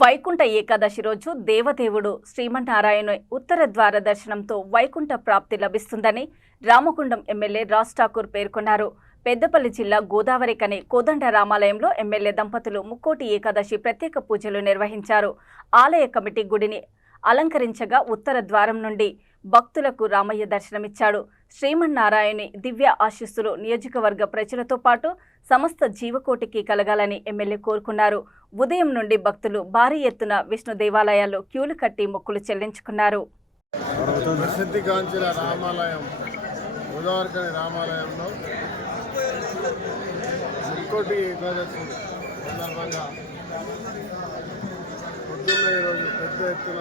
వైకుంఠ ఏకాదశి రోజు దేవదేవుడు శ్రీమన్నారాయణ ఉత్తర ద్వార దర్శనంతో వైకుంఠ ప్రాప్తి లభిస్తుందని రామగుండం ఎమ్మెల్యే రాజ్ ఠాకూర్ పేర్కొన్నారు. పెద్దపల్లి జిల్లా గోదావరికని కోదండ రామాలయంలో ఎమ్మెల్యే దంపతులు ముక్కోటి ఏకాదశి ప్రత్యేక పూజలు నిర్వహించారు. ఆలయ కమిటీ గుడిని అలంకరించగా ఉత్తర ద్వారం నుండి భక్తులకు రామయ్య దర్శనమిచ్చాడు. శ్రీమన్నారాయణి దివ్య ఆశీస్సులు నియోజకవర్గ ప్రజలతో పాటు సమస్త జీవకోటికి కలగాలని ఎమ్మెల్యే కోరుకున్నారు. ఉదయం నుండి భక్తులు భారీ ఎత్తున విష్ణు దేవాలయాల్లో క్యూలు కట్టి మొక్కులు చెల్లించుకున్నారు. ప్రసిద్ధిగాంచిన రామాలయం గోదావరికని రామాలయంలో ముక్కోటి ఏకాదశి సందర్భంగా పొద్దున్న ఈరోజు పెద్ద ఎత్తున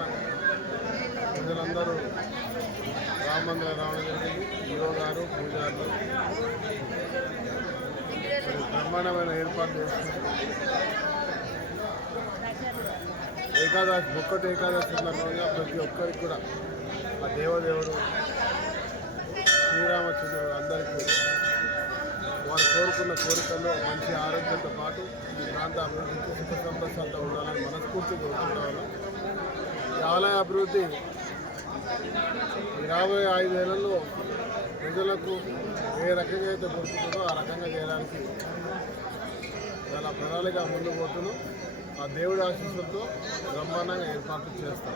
ప్రజలందరూ రామ మందిరం రావడం జరిగింది. ఈవో గారు పూజారులు బ్రహ్మాండమైన ఏర్పాటు చేస్తున్నారు. ఏకాదశి ముక్కోటి ఏకాదశి సందర్భంగా ప్రతి ఒక్కరికి కూడా ఆ దేవదేవుడు శ్రీరామచంద్రుడు అందరికీ వారు కోరుకున్న కోరికల్లో మంచి ఆరోగ్యంతో పాటు ఈ ప్రాంత అభివృద్ధికి సుఖ సంతోషాలతో ఉండాలని మనస్ఫూర్తిగా కోరుకుంటాను. ఈ ఆలయ అభివృద్ధి ఈ రాబోయే 5 ఏళ్లలో ప్రజలకు ఏ రకంగా అయితే దొరుకుతుందో ఆ రకంగా చేయడానికి చాలా ప్రణాళిక ముందుకు పోతున్నాం. ఆ దేవుడి ఆశీస్సులతో బ్రహ్మాండంగా ఏర్పాట్లు చేస్తాం.